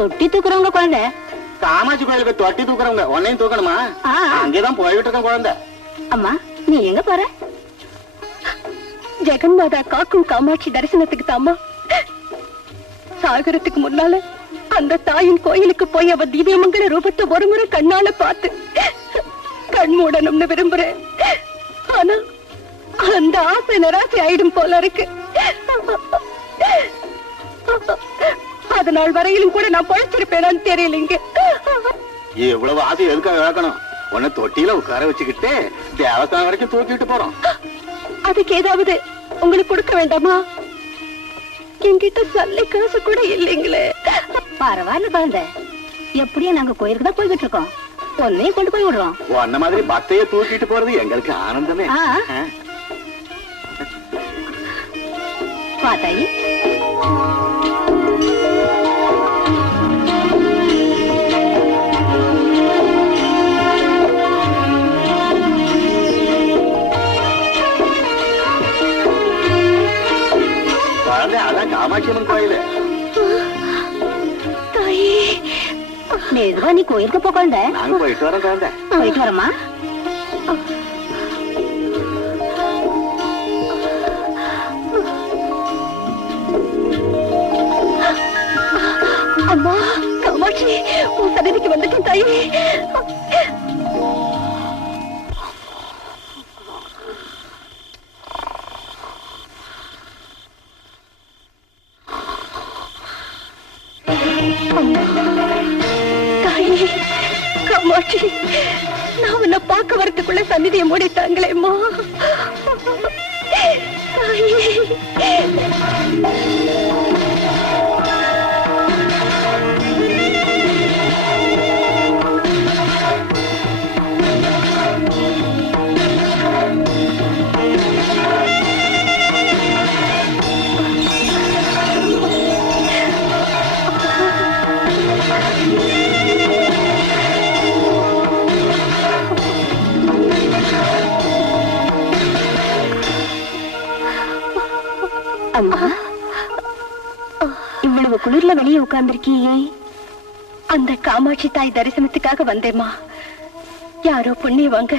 தொட்டி தூக்குறவங்க குழந்தை. காமாட்சி கோயிலுக்கு தொட்டி தூக்குறவங்க உன்னையும் தூக்கணுமா? அங்கேதான் போய்கிட்டு இருக்க குழந்தை. அம்மா நீ எங்க போற? ஜெகன்மாதா காக்கும் காமாட்சி தரிசனத்துக்கு தாமா. சாகரத்துக்கு முன்னால அந்த தாயின் கோயிலுக்கு போய் அவ திவ்யமங்கல ரூபத்தை ஒரு முறை கண்ணால பார்த்து கண் மூடணும்னு விரும்புறேன். ஆனா அந்த ஆசை நிராசை ஆயிடும் போல இருக்கு. அதனால் வரையிலும் கூட நான் பழிச்சிருப்பேனான்னு தெரியலைங்க. எவ்வளவு ஆசை எதுக்காக இழக்கணும்? உன்னை தொட்டியில உட்கார வச்சுக்கிட்டு தேவஸ்தானம் வரைக்கும் தூக்கிட்டு போறோம். அதுக்கு ஏதாவது உங்களுக்கு கொடுக்க வேண்டாமா? என்கிட்ட சல்லை காசு கூட இல்லைங்களே. பரவாயில்ல குழந்தை, எப்படியும் நாங்க கோயிலுக்கு தான் போய்கிட்டு இருக்கோம். ஒன்னையும் கொண்டு போய் விடுறோம். உன்ன மாதிரி பத்தைய தூக்கிட்டு போறது எங்களுக்கு ஆனந்தமே. பாத்தாயி அதான் காமாட்சி அம்மன் கோயிலு. மெதுவா நீ கோயிலுக்கு போ குழந்தை. நாங்க போயிட்டு வரோம் குழந்தை. போயிட்டு வரமா? அம்மா காமாட்சி, உன் சன்னதிக்கு வந்துட்டேன் தாயே. காமாட்சி, நான் உன்னை பார்க்க வரதுக்குள்ள சந்நிதியை மூடிட்டாங்களேம்மா. அம்மா, இவ்வளவு குளிர்ல வெளியே உட்கார்ந்திருக்கீங்க. அந்த காமாட்சி தாய் தரிசனத்துக்காக வந்தேம்மா. யாரோ புண்ணியவாங்க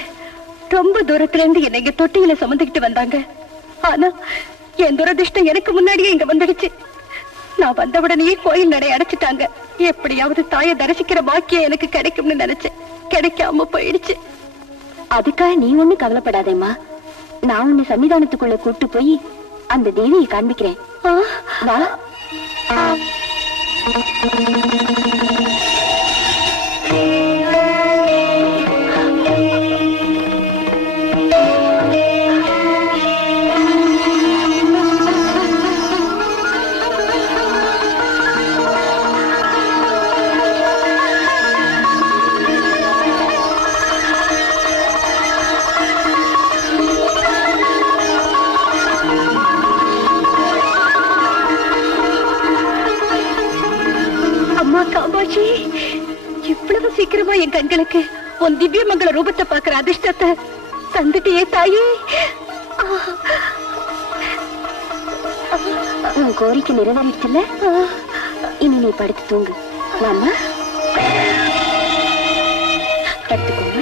ரொம்ப தூரத்துல இருந்து என்னை இங்க தொட்டியில சுமந்துக்கிட்டு வந்தாங்க. ஆனா என் துரதிர்ஷ்டம் எனக்கு முன்னாடியே இங்க வந்துடுச்சு. நான் வந்தவுடனேயே கோயில் நடை அடைச்சிட்டாங்க. எப்படியாவது தாயை தரிசிக்கிற பாக்கியம் எனக்கு கிடைக்கும்னு நினைச்சேன். கிடைக்காம போயிடுச்சு. அதுக்காக நீ ஒண்ணு கவலைப்படாதேம்மா. நான் உன்னை சன்னிதானத்துக்குள்ள கூட்டு போய் அந்த தேவியை காண்பிக்கிறேன். வா. காமாட்சி, இவ்வளவு சீக்கிரமா என் கண்களுக்கு உன் திவ்யமங்கல ரூபத்தை பார்க்கிற அதிர்ஷ்டத்தை தந்துட்டியே தாயே. உன் கோரிக்கை நிறைவேறிச்சுல, இனி நீ படுத்து தூங்கு. மாமா படுத்துக்கோங்க.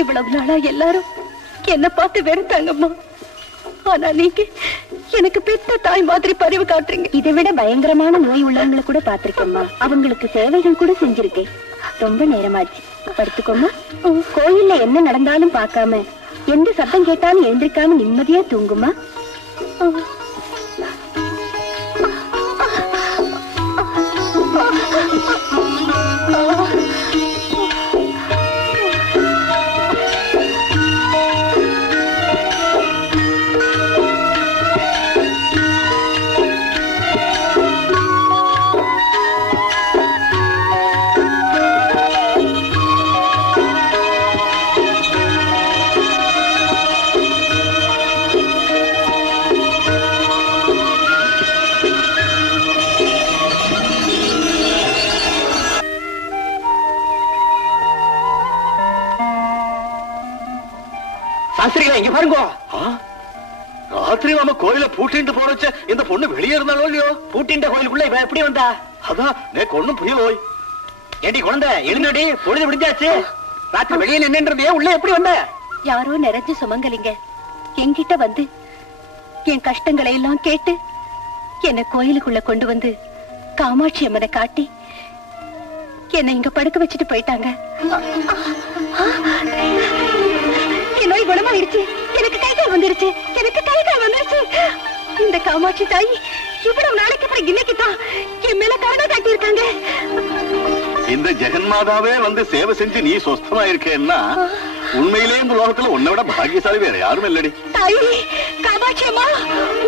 இவ்வளவு நாளா எல்லாரும் என்ன பார்த்து வெறுத்தாங்கம்மா. ஆனா நீங்க எனக்கு பெத்த தாய் மாதிரி பரிவு காட்டுறீங்க. இதை விட பயங்கரமான நோய் உள்ளவங்களை கூட பாத்திருக்கேம்மா. அவங்களுக்கு சேவைகள் கூட செஞ்சிருக்கேன். ரொம்ப நேரமாச்சு, படுத்துக்கோமா. கோயில்ல என்ன நடந்தாலும் பார்க்காம, எந்த சத்தம் கேட்டாலும் எழுந்திருக்காம நிம்மதியா தூங்குமா. தெரியல, இங்க பாருங்க. ராத்திரி நம்ம கோயில பூட்டிட்டு போறச்ச இந்த பொண்ணு வெளியே இருந்தாலோ இல்லையோ? பூட்டின்ற கோயிலுக்குள்ள இவ எப்படி வந்தா? அதான் எனக்கு ஒண்ணும் புரியலோய். ஏடி குழந்தை, எழுந்தடி, பொழுது விடிஞ்சாச்சு. ராத்திரி வெளியே நின்னுன்றதே, உள்ள எப்படி வந்த? யாரோ நிறைஞ்சு சுமங்கலிங்க என்கிட்ட வந்து என் கஷ்டங்களை எல்லாம் கேட்டு என்னை கோயிலுக்குள்ள கொண்டு வந்து காமாட்சி அம்மனை காட்டி என்னை இங்க படுக்க வச்சுட்டு போயிட்டாங்க. என் நோய் குணமாயிடுச்சு. எனக்கு கை கால் வந்துருச்சு. இந்த காமாட்சி தாய் இவ்வளவு நாளைக்கு அப்புறம் இன்னைக்குதான் என் மேல கருணை காட்டி இருக்காங்க. இந்த ஜெகன்மாதாவே வந்து சேவை செஞ்சு நீ சொஸ்தமா இருக்கேன்னா உண்மையிலே இந்த உலகத்துல உன்னை விட பாக்கியசாலி வேற யாரும் இல்லடி. தாயே காமாட்சி அம்மா,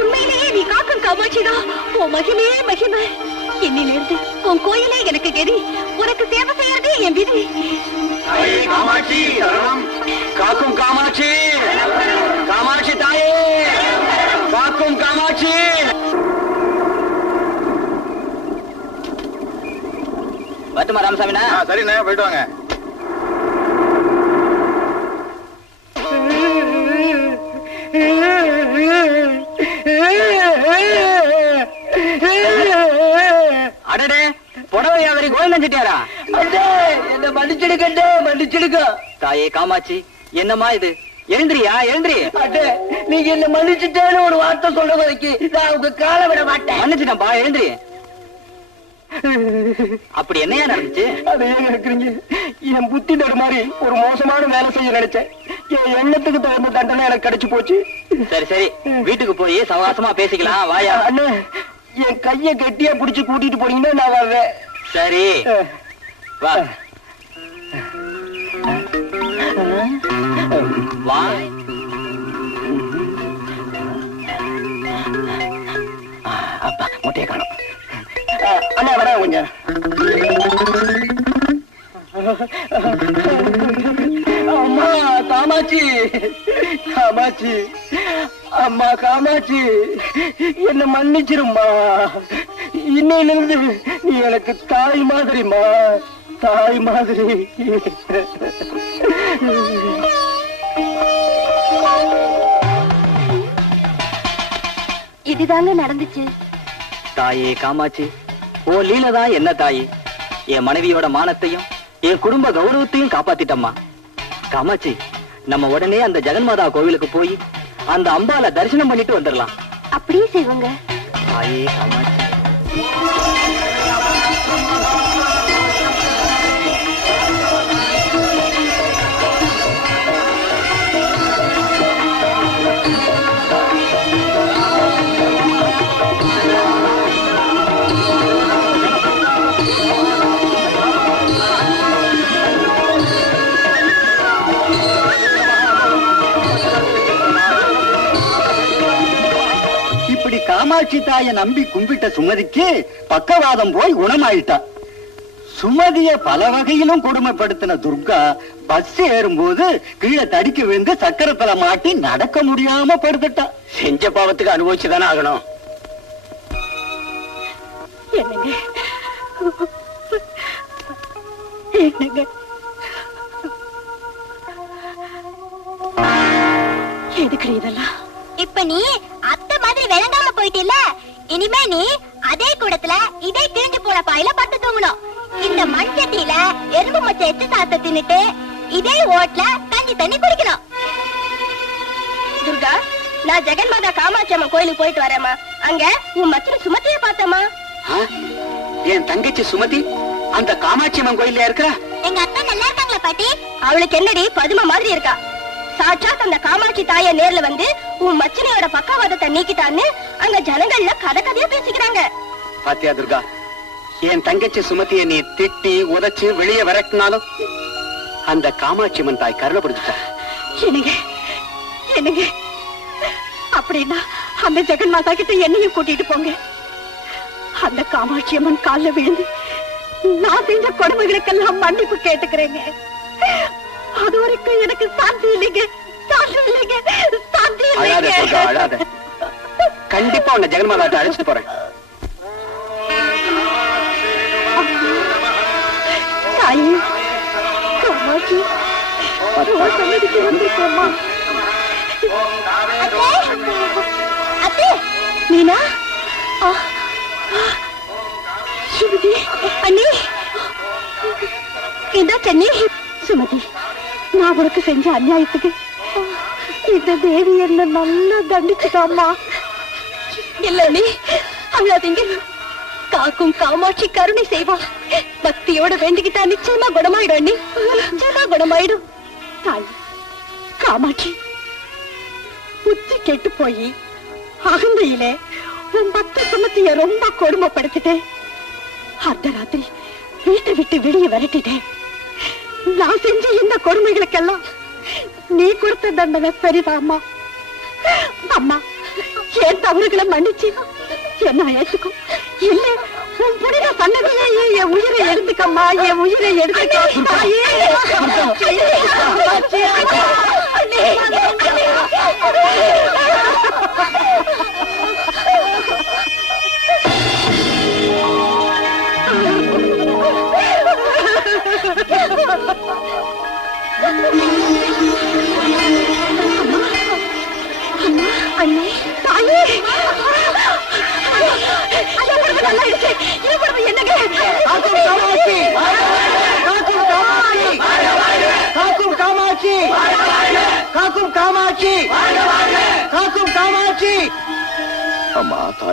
உண்மையிலேயே நீ காக்கும் காமாட்சிதான். உன் மகிமையே மகிமை. என்னிலிருந்து உன் கோயிலே எனக்கு கெதி. உனக்கு சேவை செய்யறதே என் விதி. காமாட்சி காக்கும் காமாட்சி, காமாட்சி தாயே காக்கும் காமாட்சி. வரட்டுமா ராமசாமினா? சரிண்ணே, போயிட்டு வாங்க. அடடே, புடவை வியாபாரி கோவிந்தன் செட்டியாரா? என்ன மன்னிச்சிடுக்க. தாயே காமாட்சி, என்னம்மா இது? எழுந்திரியா, எழுந்திரி. நீங்க என்ன மன்னிச்சுட்டேன்னு ஒரு வார்த்தை சொல்ற வரைக்கும் நான் உங்க காலை விட மாட்டேன். மன்னிச்சுட்டேன்பா, எழுந்திரி. அப்படி என்னையா நடந்துச்சு? அதை ஏன் கேக்குறீங்க? என் புத்தி மாதிரி ஒரு மோசமான வேலை செய்ய நினைச்சேன். என் எண்ணத்துக்கு தகுந்த தண்டனை எனக்கு கிடைச்சு போச்சு. சரி சரி, வீட்டுக்கு போய் சவாசமா பேசிக்கலாம், வாயா. அண்ணே, என் கைய கெட்டியா புடிச்சு கூட்டிட்டு போனீங்கன்னா நான் வர்றேன். சரி வா வா. அப்பா முட்டையை காணும். அண்ணா வர கொஞ்சம். அம்மா காமாட்சி, காமாட்சி, அம்மா காமாட்சி, என்ன மன்னிச்சிரும்மா. இன்னையிலிருந்து நீ எனக்கு தாய் மாதிரிமா, தாய் மாதிரி. இதுதாங்க நடந்துச்சு. தாயே காமாட்சி, ஓ லீலதான் என்ன தாயி. என் மனைவியோட மானத்தையும் என் குடும்ப கௌரவத்தையும் காப்பாத்திட்டம்மா. காமாட்சி, நம்ம உடனே அந்த ஜெகன்மாதா கோவிலுக்கு போய் அந்த அம்பால தரிசனம் பண்ணிட்டு வந்துடலாம். அப்படியே செய்வாங்க. தாயே காமாட்சி. காமாட்சி தாயை நம்பி கும்பிட்ட சுமதிக்கு பக்கவாதம் போய் குணமாயிட்டா. சுமதிய பல வகையிலும் கொடுமைப்படுத்தின துர்கா பஸ் ஏறும்போது கீழே தடிக்க விழுந்து சக்கரத்துல மாட்டி நடக்க முடியாம படுத்துட்டா. செஞ்ச பாவத்துக்கு அனுபவிச்சுதானே ஆகணும். என்னங்க என்னங்க எதுக்கு இதெல்லாம்? இப்ப நீ அத்தை மாதிரி விளங்காம போயிட்டில்ல, இனிமே நீ அதே கூடத்துல இதே கிழிஞ்சு போன பாயில பட்டு தூங்கணும். இந்த மண் சட்டியில எறும்பு மச்ச எட்டு சாத்த தின்னுட்டு இதே ஓட்ல கஞ்சி தண்ணி குடிக்கணும். துர்கா, நான் ஜெகன்மாதா காமாட்சி அம்மன் கோயிலுக்கு போயிட்டு வரேம்மா. அங்க உன் மச்சன சுமதியை பார்த்தம்மா. என் தங்கச்சி சுமதி அந்த காமாட்சி அம்மன் கோயில்ல இருக்கா? எங்க அத்தை நல்லா இருக்காங்களா பாட்டி? அவளுக்கு என்னடி பதுமை மாதிரி இருக்கா. சாட்சாத் அந்த காமாட்சி தாய நேர்ல வந்து உன் மச்சனையோட பக்கவாதத்தை நீக்கிட்டான்னு அங்க ஜனங்கள்ல கதை கதையா பேசிக்கிறாங்க. பாத்தியா துர்கா, என் தங்கச்சி சுமதியை நீ திட்டி உதைச்சு வெளியே விரட்டினாலும் அந்த காமாட்சி அம்மன் தாய் கருணை புரிஞ்சுட்டா. என்னங்க என்னங்க, அப்படின்னா அந்த ஜெகன்மாதா கிட்ட என்னையும் கூட்டிட்டு போங்க. அந்த காமாட்சி அம்மன் கால்ல விழுந்து நான் செஞ்ச கொடுமைகளுக்கெல்லாம் மன்னிப்பு கேட்டுக்கிறேங்க. அது வரைக்கும் எனக்கு சாந்தி இல்லைங்க, சாந்தி இல்லைங்க, சாந்தி இல்லைங்க. கண்டிப்பா உன்னை ஜெகன்மாதாட்ட அழைச்சிட்டு போறேன். தாயே காமாட்சி, சன்னதிக்கு வந்திருக்கோம்மா. அத்தே மீனா சுமதி அண்ணி இதா சென்னி சுமதி நான் உனக்கு செஞ்ச அநியாயத்துக்கு இந்த தேவி என்ன நல்லா தண்டிச்சுட்டாமா. இல்ல நீ அழாதீங்க. காக்கும் காமாட்சி கருணை செய்வா. பக்தியோட வேண்டிக்கிட்டா நிச்சயமா குணமாயிடும். நீ நிச்சயமா குணமாயிடும். தாய் காமாட்சி புத்தி கெட்டு போய் அகந்தையில உன் பக்த சுமத்திய ரொம்ப கொடுமைப்படுத்திட்டேன். அர்த்தராத்திரி வீட்டை விட்டு வெளியே விரட்டிட்டேன். நான் செஞ்ச இந்த கொடுமைகளுக்கெல்லாம் நீ கொடுத்த தண்டனை சரிதாம்மா. அம்மா என் தவறுகளை மன்னிச்சு என்ன ஏத்துக்கும். இல்ல உன் புனித சன்னதியே என் உயிரை எடுத்துக்கம்மா. என் உயிரை எடுத்துக்க. அண்ணே தாயே என்னங்க காக்கும் காமாட்சி, காக்கும் காமாட்சி, காக்கும் காமாட்சி. அம்மா தாய்